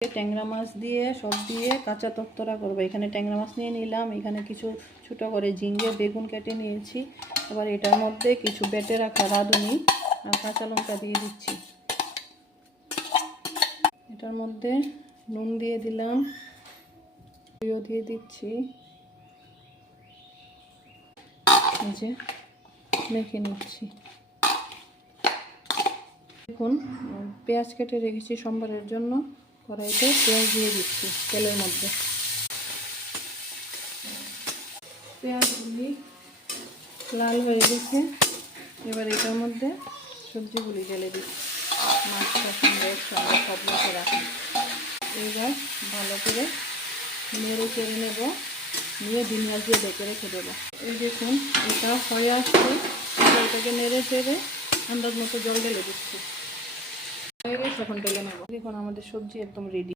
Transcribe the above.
ট্যাংরা মাছ দিয়ে সব দিয়ে কাঁচা তরতরা করবো। এখানে ট্যাংরা মাছ নিয়ে নিলাম, এখানে কিছু ছোটো করে ঝিঙ্গে বেগুন কেটে নিয়েছি। এবার এটার মধ্যে কিছু বেটে রাখা রাঁধুনি আর কাঁচা লঙ্কা দিয়ে দিচ্ছি। এটার মধ্যে নুন দিয়ে দিলাম, দিয়ে দিচ্ছি, এই যে মেখে নিচ্ছি। দেখুন পেঁয়াজ কেটে রেখেছি সম্বারের জন্য, কড়াইতে পেঁয়াজ দিয়ে দিচ্ছি তেলের মধ্যে। পেঁয়াজগুলি লাল হয়ে গেছে, এবার এটার মধ্যে সবজিগুলি ঢেলে দিচ্ছি। মাছটা সঙ্গে সঙ্গে সব মেখে রাখি। এবার ভালো করে নেড়ে চেড়ে নেব, নিয়ে ডিম দিয়ে ডেকে রেখে দেবো। এই দেখুন এটা হয়ে আসছে, এটাকে নেড়ে চেড়ে আন্দাজ মতো জল ঢেলে দিচ্ছি। হয়ে গেছে, এখন ঢেলে নেবো। দেখুন আমাদের সবজি একদম রেডি।